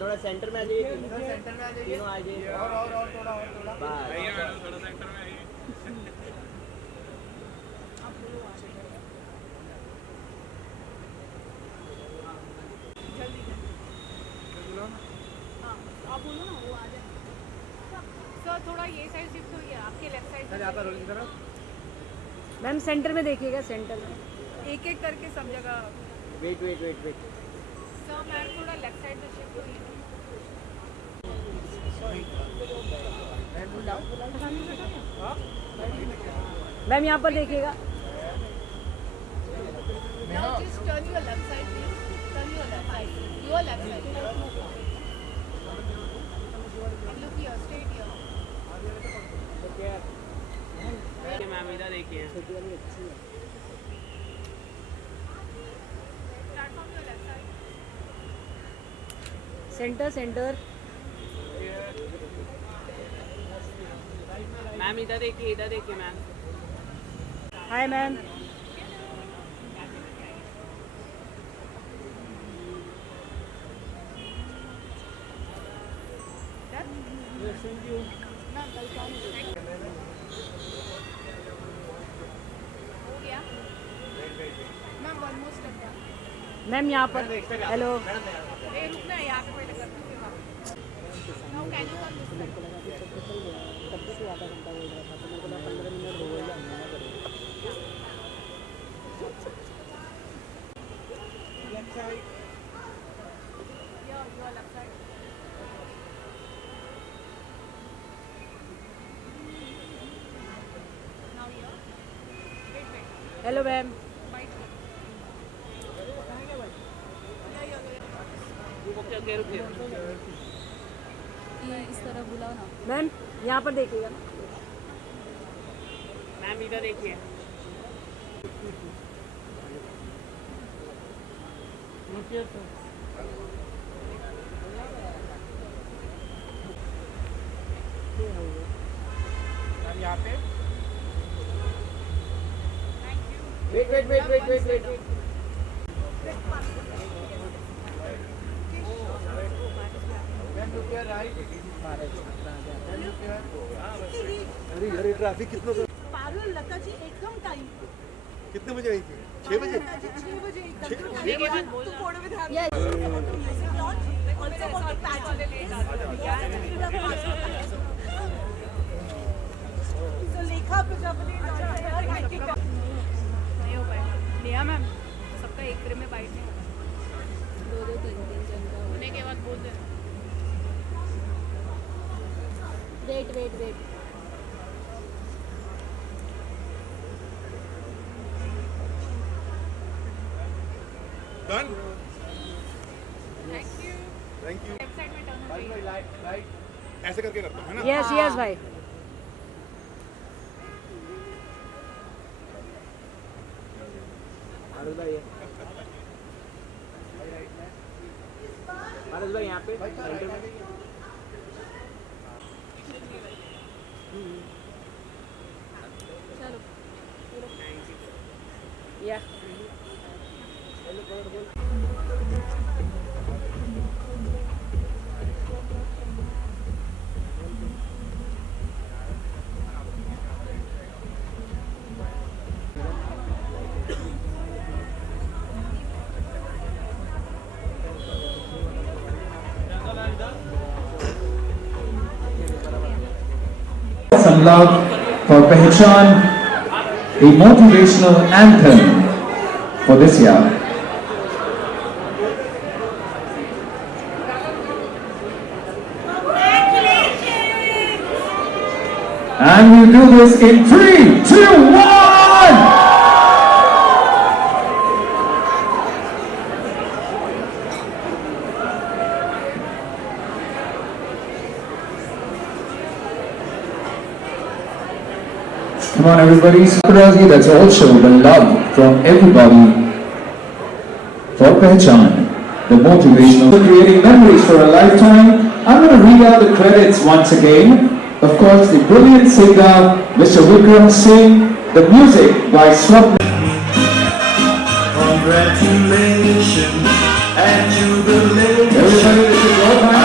थोड़ा सेंटर में आ जाइए, सेंटर में आ जाइए, तीनों आ जाइए, और थोड़ा आइए मैडम, थोड़ा सेंटर में आइए। आप बोलो ना, वो आ जाए। सर थोड़ा ये साइड शिफ्ट होइए, आपके लेफ्ट साइड सर यहाँ पर रोल की तरफ। मैम सेंटर में देखिएगा, सेंटर में। एक एक करके सब जगह। Wait wait wait wait. Sir ma'am थोड़ा लेफ्ट साइड से शिफ्ट होइए। मैम यहाँ पर देखिएगा। Now just turn your left side, please. Turn your left side. Your left side. And look here, straight here. देखिए मैम, इधर देखिए। Start from your left side. Centre centre. Ma'am इधर देखिए मैम। Hi ma'am. हो गया? Ma'am one more step down. Ma'am यहाँ पर hello. ए रुकना है, यहाँ पे पहले करते हैं फिर वापस। Now can you come this side? Here, your left side. Now here. Wait. Hello ma'am. Bite. रुकिए रुकिए। ये इस तरह बुलाओ ना। मैम यहाँ पर देखिएगा। मैम इधर देखिए। मैम यहाँ पे। Wait wait wait wait wait wait. अरे ट्रैफिक कितना पारुल लता जी एकदम टाइम कितने बजे आई थी? 6 बजे। 6 बजे लेखा प्रजापति नहीं हो पाएगा। नेहा मैम, सबका एक फ्रेम में बाइट नहीं होगा। 2-3 जन का होने के बाद बोल देना। Wait wait wait. Done. Thank you. Thank you. Left side में टर्न हो जाइए। ऐसे करके करता हूँ, है ना? यस यस भाई। मारुल भाई यहाँ पे सेंटर में। चलो। या Some love for Pehchan, a motivational anthem for this year. And we'll do this in 3, 2, 1! Come on everybody, that's also the love from everybody for Pehchan, the motivational, creating memories for a lifetime. I'm going to read out the credits once again. Of course, the brilliant singer, Mr. Vikram Singh, the music by Swapna. Congratulations and jubilation. Everybody, this is your time.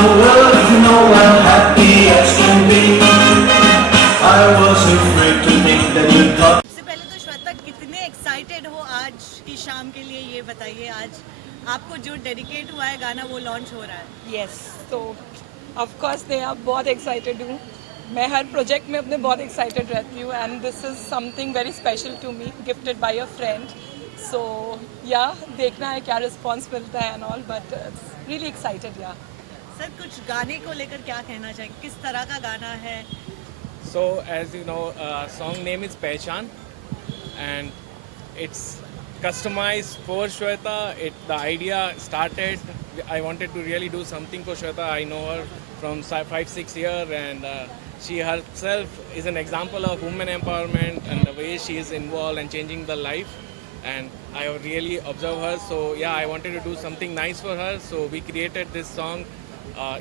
the world, you know I'm happy as can be. I was afraid to think that you thought. सबसे पहले तो श्वेता कितने excited हो आज की शाम के लिए, ये बताइए। आज आपको जो डेडिकेट हुआ है गाना वो लॉन्च हो रहा है। यस, तो ऑफ कोर्स मैं अब बहुत एक्साइटेड हूँ। मैं हर प्रोजेक्ट में अपने बहुत एक्साइटेड रहती हूँ and this is something very special to me, gifted by a friend. So yeah देखना है क्या रिस्पॉन्स मिलता है and all, but really excited. Yeah sir, कुछ गाने को लेकर क्या कहना चाहिए, किस तरह का गाना है? So as you know, song name is Pehchan, and it's customized for Shweta. The idea started. I wanted to really do something for Shweta. I know her from 5-6 years, and she herself is an example of women empowerment and the way she is involved and changing the life. And I really observe her. So yeah, I wanted to do something nice for her. So we created this song,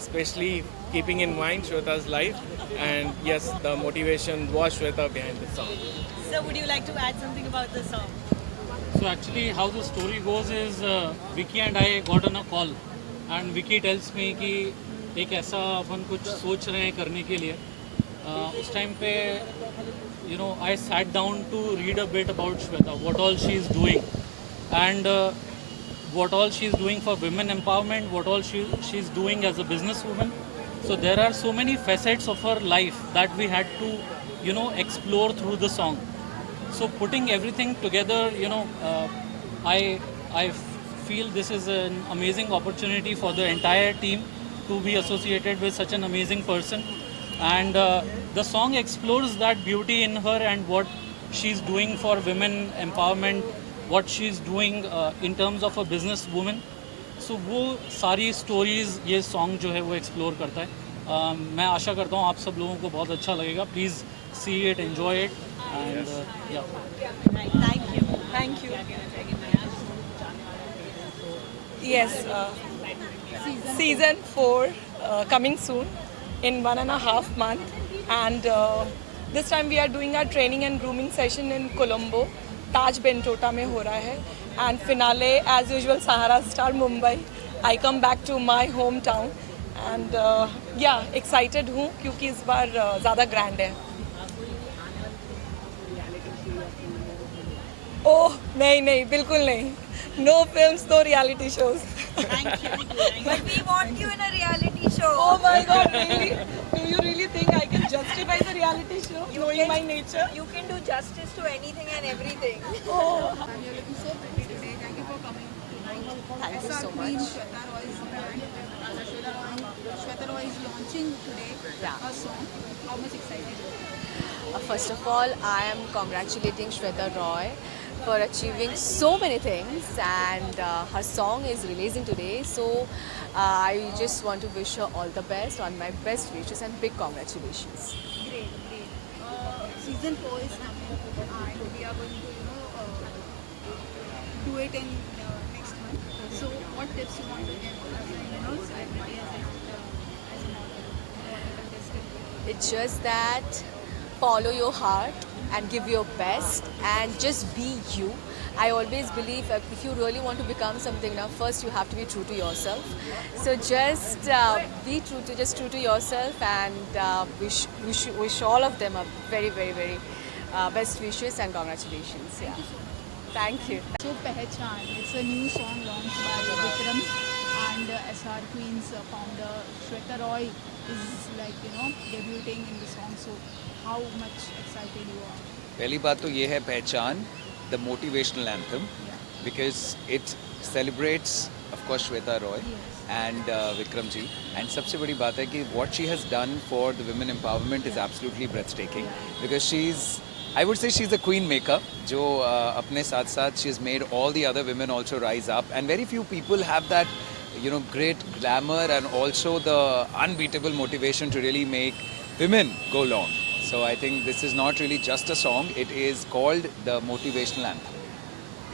especially keeping in mind Shweta's life. And yes, the motivation was Shweta behind this song. Sir, would you like to add something about the song? So actually how the story goes is Vicky and I got on a call and Vicky tells me कि एक ऐसा अपन कुछ सोच रहे हैं करने के लिए। उस टाइम पे you know I sat down to read a bit about Shweta, what all she is doing and what all she is doing for women empowerment, what all she is doing as a businesswoman. So there are so many facets of her life that we had to, you know, explore through the song. So putting everything together, you know, I feel this is an amazing opportunity for the entire team to be associated with such an amazing person. And the song explores that beauty in her and what she's doing for women empowerment, what she's doing in terms of a business woman. So वो सारी stories ये song जो है वो explore करता है। मैं आशा करता हूँ आप सब लोगों को बहुत अच्छा लगेगा। Please see it, enjoy it and yeah thank you. Thank you. Yes, season 4 coming soon in 1.5 months, and this time we are doing our training and grooming session in Colombo, Taj Bentota में हो रहा है, and finale as usual Sahara Star Mumbai. I come back to my hometown and yeah, excited हूँ क्योंकि इस बार ज़्यादा grand है। ओह नहीं, बिल्कुल नहीं। No films, no reality shows. Thank you. But we want you in a reality show. Oh my God, really? Do you really think I can justify the reality show, knowing my nature? You can do justice to anything and everything. Oh, You're looking so pretty today. Thank you for coming tonight. Thank you so Queen much. Shweta Roy's brand. Shweta Roy is launching today a song. How much excited? First of all, I am congratulating Shweta Roy for achieving so many things, and her song is releasing today. So I just want to wish her all the best, on my best wishes, and big congratulations. Great. Season 4 is coming and we are going to, do it in next month. So what tips you want to give, celebrity as a contestant? It's just that follow your heart and give your best and just be you. I always believe if you really want to become something now, first you have to be true to yourself. So just be true to yourself, and wish all of them a very, very, very best wishes and congratulations. Yeah. Thank you. So Pehchan, it's a new song launched by Vikram and SR Queen's founder Shweta Roy is debuting in the song. So how much excited you are? पहली बात तो ये है पहचान, the motivational anthem, because it celebrates of course Shweta Roy and Vikram ji, and सबसे बड़ी बात है कि what she has done for the women empowerment is absolutely breathtaking, because I would say she's a queen maker जो अपने साथ साथ she has made all the other women also rise up, and very few people have that, you know, great glamour and also the unbeatable motivation to really make women go long. So I think this is not really just a song, it is called the motivational anthem.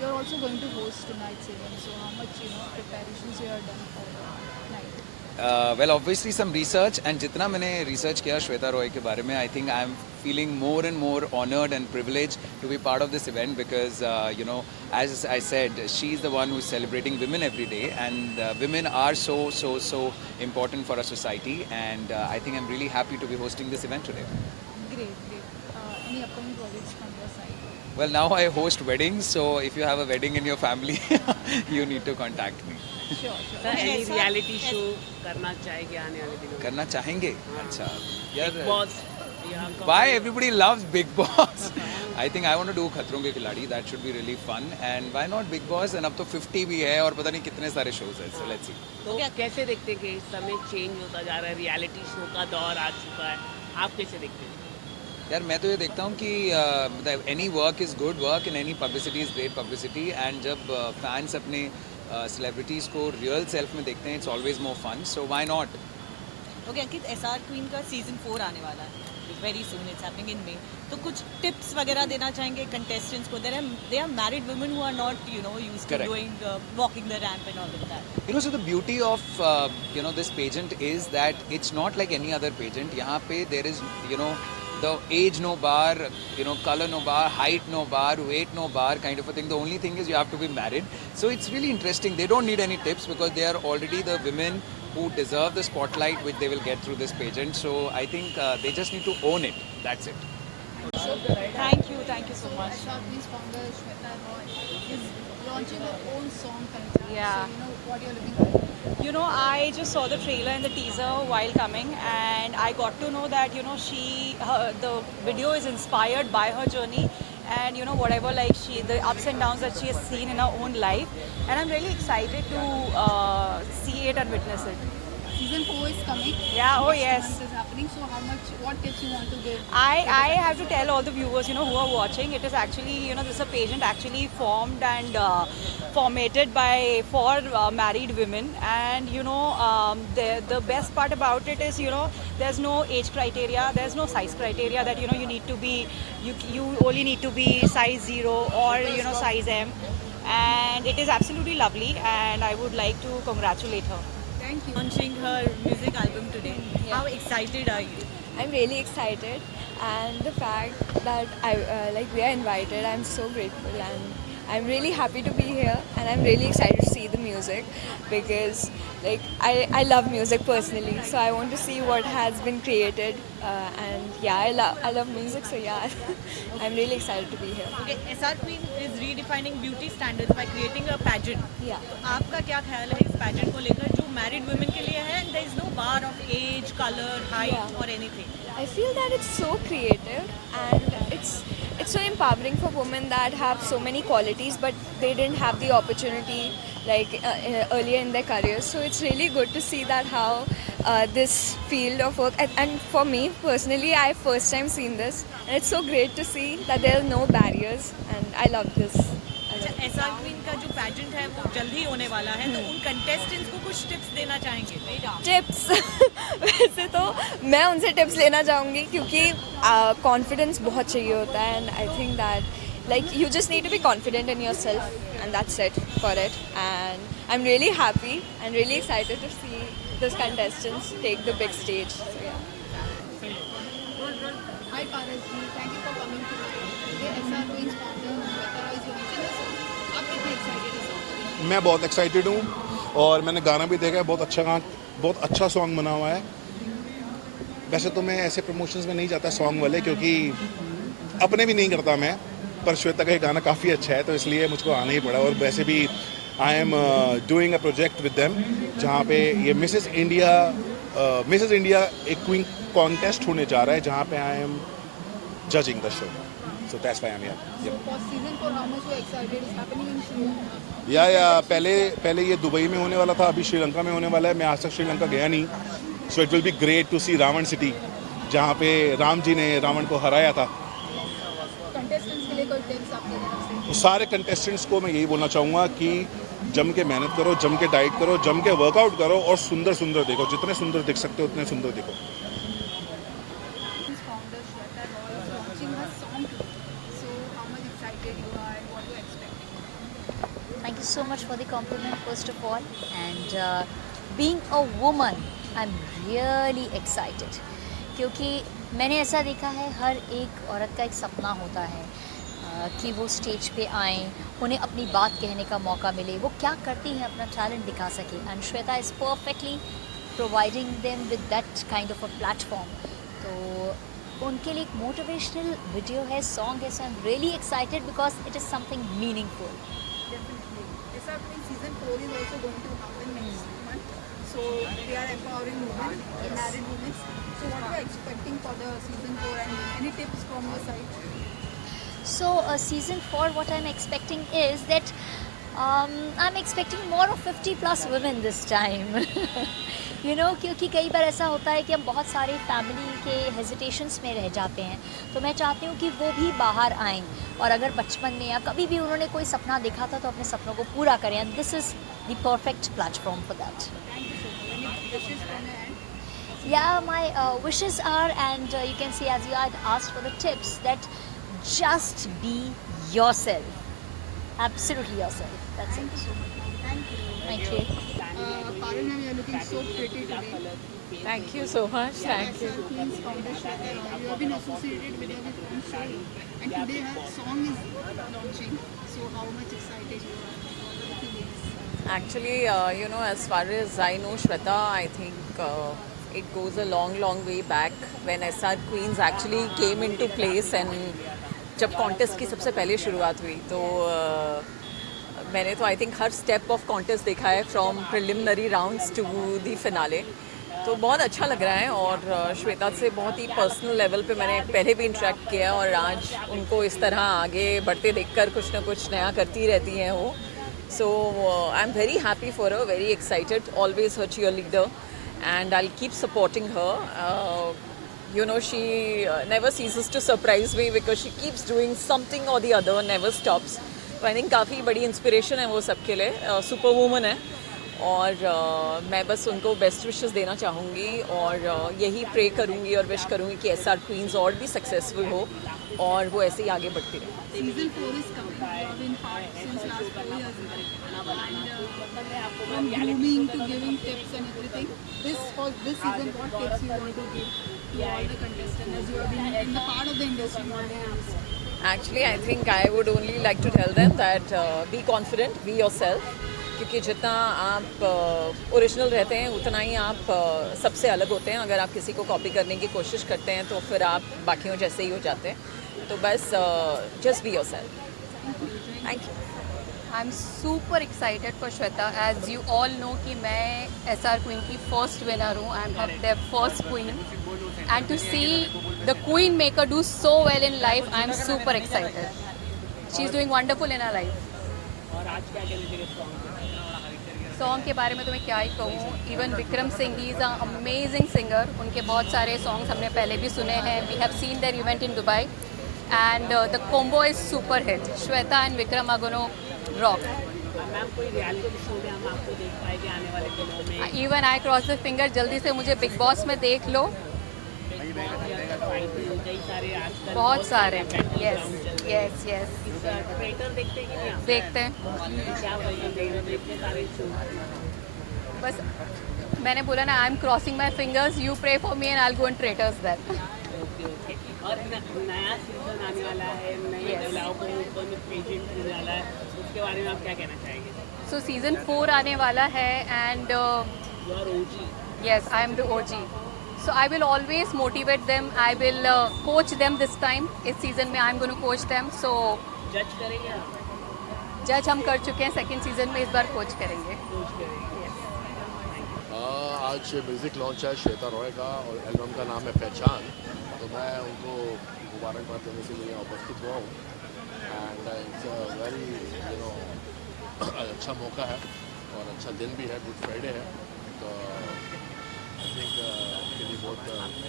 You are also going to host tonight's event. So how much preparations you have done for the night? Well, obviously some research, and जितना मैंने research किया श्वेता रॉय के बारे में, I think I'm feeling more and more honored and privileged to be part of this event because, you know, as I said, she's the one who's celebrating women every day, and women are so important for our society, and I think I'm really happy to be hosting this event today. Great. Any upcoming projects from your side? Well, now I host weddings, so if you have a wedding in your family, you need to contact me. Sure. Any reality show करना चाहेंगे आने वाले दिनों में? करना चाहेंगे? अच्छा यार, boss why everybody loves Big Boss? I think I want to do खतरों के खिलाड़ी. That should be really fun. And why not Big Boss? And अब तो 50 भी है और पता नहीं कितने सारे shows हैं. So let's see. तो कैसे देखते हैं कि इस समय चेंज होता जा रहा है, रियलिटी शो का दौर आ चुका है, आप कैसे देखते हैं? यार मैं तो ये देखता हूँ कि any work is good work and any publicity is great publicity. And जब फैंस अपने सेलिब्रिटीज़ को रियल सेल्फ में देखते हैं, it's always more fun. So why not? Okay Ankit, SR queen का सीजन 4 आने वाला है very soon. It's happening in May. तो कुछ टिप्स वगैरह देना चाहेंगे कंटेस्टेंट्स को? They are married women who are not used to doing walking the ramp and all of that. You know, so the beauty of this pageant is that it's not like any other pageant. यहाँ पे there is the age no bar, color no bar, height no bar, weight no bar kind of a thing. The only thing is you have to be married. So it's really interesting. They don't need any tips because they are already the women who deserve the spotlight which they will get through this pageant. So I think they just need to own it. That's it. Thank you so much. SR Queen's founder Shweta Roy is launching her own song Penchan. Yeah. So what you're looking for? I just saw the trailer and the teaser while coming, and I got to know that the video is inspired by her journey, and whatever the ups and downs that she has seen in her own life, and I'm really excited to see it and witness it. Season 4 is coming. Yeah. Oh yes. Next month is happening. So what tips you want to give? I have to tell all the viewers, who are watching, it is actually, this is a pageant actually formed and formatted for married women, and the best part about it is, there's no age criteria, there's no size criteria that you need to be, you only need to be size 0 or size M, and it is absolutely lovely, and I would like to congratulate her. Thank you. Launching her music album today. Yeah. How excited are you? I'm really excited, and the fact that we are invited, I'm so grateful, and I'm really happy to be here, and I'm really excited to see the music because I love music personally, so I want to see what has been created, and yeah, I love music, so yeah, I'm really excited to be here. Okay, SR Queen is redefining beauty standards by creating a pageant. Yeah. तो आपका क्या ख्याल है इस pageant को लेकर जो married women के लिए है, and there is no bar of age, color, height Yeah. or anything? I feel that it's so creative, and it's so empowering for women that have so many qualities but they didn't have the opportunity earlier in their careers. So it's really good to see that how this field of work, and for me personally, I first time seen this, and it's so great to see that there are no barriers, and I love this. SR Queen का जो pageant है वो जल्द ही होने वाला है, तो उन contestants को कुछ tips देना चाहेंगे? टिप्स वैसे तो मैं उनसे टिप्स लेना चाहूँगी क्योंकि कॉन्फिडेंस बहुत चाहिए होता है, and I think that you just need to be confident in yourself, and that's it for it. And I'm really happy and really excited to see those contestants take the big stage. So yeah. Hi Parasji, thank you for coming today. SR Queen's founder Shweta Roy is launching her song. आप कितने excited हैं song को लेकर? मैं बहुत excited हूँ और मैंने गाना भी देखा है. बहुत अच्छा सॉन्ग बना हुआ है. वैसे तो मैं ऐसे प्रमोशंस में नहीं जाता सॉन्ग वाले, क्योंकि अपने भी नहीं करता मैं, पर श्वेता का ये गाना काफ़ी अच्छा है तो इसलिए मुझको आना ही पड़ा. और वैसे भी I am doing a project with them जहाँ पे ये मिसेस इंडिया एक क्वीन कॉन्टेस्ट होने जा रहा है जहाँ पे I am judging the show. So that's why I am here. For season 4, how much you are excited? It's happening in Sri Lanka. या पहले ये दुबई में होने वाला था, अभी श्रीलंका में होने वाला है. मैं आज तक श्रीलंका गया नहीं. So it will be great to see Ravan city जहाँ पे राम जी ने रावण को हराया था. Contestants के लिए कोई tips आपकी तरफ से? तो सारे कंटेस्टेंट्स को मैं यही बोलना चाहूँगा कि जम के मेहनत करो, जम के डाइट करो, जम के वर्कआउट करो और सुंदर देखो. जितने सुंदर दिख सकते हो उतने सुंदर दिखो. Founder Shweta Roy is launching her song today. So how much excited you are and what you are expecting? Thank you so much for the compliment, first of all. And being a woman, I'm really excited. क्योंकि मैंने ऐसा देखा है हर एक औरत का एक सपना होता है कि वो स्टेज पे आएँ, उन्हें अपनी बात कहने का मौका मिले, वो क्या करती हैं अपना टैलेंट दिखा सके, and Shweta is perfectly providing them with that kind of a platform. तो उनके लिए एक मोटिवेशनल वीडियो है, सॉन्ग है, so I am really excited because it is something meaningful. Season 4 is also going to happen next month. So they are empowering women, married women. So what are you expecting for the season 4 and any tips from your side? So season 4, what I'm expecting is that I'm expecting more of 50 plus women this time. You know, क्योंकि कई बार ऐसा होता है कि हम बहुत सारे family के हेजिटेशंस में रह जाते हैं, तो मैं चाहती हूँ कि वो भी बाहर आएँ और अगर बचपन में या कभी भी उन्होंने कोई सपना देखा था तो अपने सपनों को पूरा करें, and this is the perfect platform for that. Yeah, my wishes are, and you can see as you had asked for the tips, that just be yourself, absolutely yourself. That's it. Thank you. Parul ma'am, you are looking so pretty today. Thank you so much. Thank you. SR Queen's founder Shweta Roy. You have been associated with her with one show, and today her song is launching. So how much excited you are? What are the feelings? Actually, you know, as far as I know Shweta, I think it goes a long way back when SR Queens actually came into place, and जब contest की सबसे पहले शुरुआत हुई तो मैंने तो I think हर स्टेप ऑफ कॉन्टेस्ट देखा है, from preliminary rounds to the finale. तो बहुत अच्छा लग रहा है और श्वेता से बहुत ही पर्सनल लेवल पे मैंने पहले भी इंटरेक्ट किया और आज उनको इस तरह आगे बढ़ते देखकर कुछ ना कुछ नया करती रहती हैं वो. So I am very happy for her, very excited, always her cheer leader, and I'll keep supporting her. You know, she never ceases to surprise me because she keeps doing something or the other, never stops. तो I think काफ़ी बड़ी inspiration है वो सबके लिए, super woman है और मैं बस उनको बेस्ट विशेस देना चाहूँगी और यही प्रे करूँगी और विश करूँगी कि SR Queens और भी सक्सेसफुल हो और वो ऐसे ही आगे बढ़ती रहे. Season 4 is coming. You have been part since last 4 years. And from grooming to giving tips and everything, for this season, what tips you want to give to all the contestants as you have been in the part of the industry more than years? Actually, I think I would only like to tell them that be confident, be yourself. क्योंकि जितना आप original रहते हैं उतना ही आप सबसे अलग होते हैं. अगर आप किसी को कॉपी करने की कोशिश करते हैं तो फिर आप बाकियों जैसे ही हो जाते हैं. तो बस just be yourself. Thank you. I'm super excited for Shweta. As you all know कि मैं SR Queen की first winner हूँ. I'm their first queen. And to see the queen maker do so well in life, I'm super excited. She's doing wonderful in her life. Song के बारे में तो मैं क्या ही कहूँ. Even Vikram Singh, he is a amazing singer. उनके बहुत सारे सॉन्ग्स हमने पहले भी सुने हैं. We have seen their event in Dubai and the combo is super hit. Shweta and Vikram are gonna rock. Even I cross the finger, जल्दी से मुझे बिग बॉस में देख लो. बहुत सारे. यस यस यस देखते हैं. बस मैंने बोला ना, I am crossing my fingers. You pray for me and I will go in traitors then. और नया सीजन आने वाला है, नए महिलाओं को ऊपर में पेजेंट होने वाला है, उसके बारे में आप क्या कहना चाहेंगे? सो सीजन 4 आने वाला है and yes, I am the OG. So I will always motivate them. I will coach them this time. इस सीजन में I am going to coach them. So जज करेंगे? जज हम कर चुके हैं सेकंड सीजन में, इस बार कोच करेंगे. आज म्यूज़िक लॉन्च है श्वेता रॉय का और एल्बम का नाम है पहचान. तो मैं उनको मुबारकबाद देने के लिए उपस्थित हुआ हूँ. एंड इट्स अ वेरी अच्छा मौका है और अच्छा दिन भी है. गुड फ्राइडे है, तो आई थिंक उनके लिए बहुत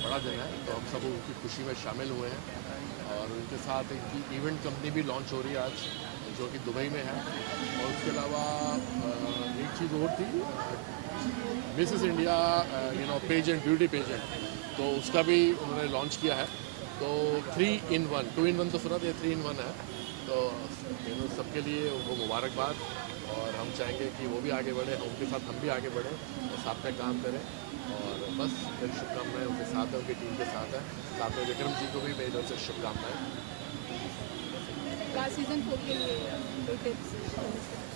बड़ा दिन है. तो हम सब उनकी खुशी में शामिल हुए हैं और उनके साथ इनकी इवेंट कंपनी भी लॉन्च हो रही है आज, जो कि दुबई में है. और उसके अलावा एक चीज़ और थी, Mrs India pageant, beauty pageant, तो उसका भी उन्होंने लॉन्च किया है. तो 3 in 1, 2 in 1 तो सुना था, 3 in 1 है. तो सबके लिए उनको मुबारकबाद और हम चाहेंगे कि वो भी आगे बढ़े, उनके साथ हम भी आगे बढ़ें और साथ में काम करें। और बस मेरी शुभकामनाएं उनके साथ है, उनकी टीम के साथ है। साथ में विक्रम जी को भी मेरी तरफ से शुभकामनाएं। सीजन 4 के लिए कोई टिप्स?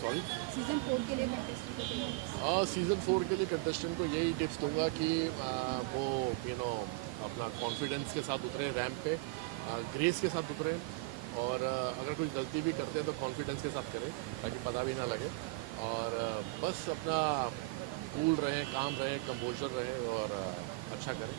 सॉरी, सीजन 4 के लिए कंटेस्टेंट को कोई tips? सीज़न 4 के लिए कंटेस्टेंट को यही टिप्स दूंगा कि वो अपना कॉन्फिडेंस के साथ उतरे रैंप पे, ग्रेस के साथ उतरे, और अगर कोई गलती भी करते हैं तो कॉन्फिडेंस के साथ करें ताकि पता भी ना लगे। और बस अपना कूल रहें, काम रहें, कंपोजर रहें और अच्छा करें।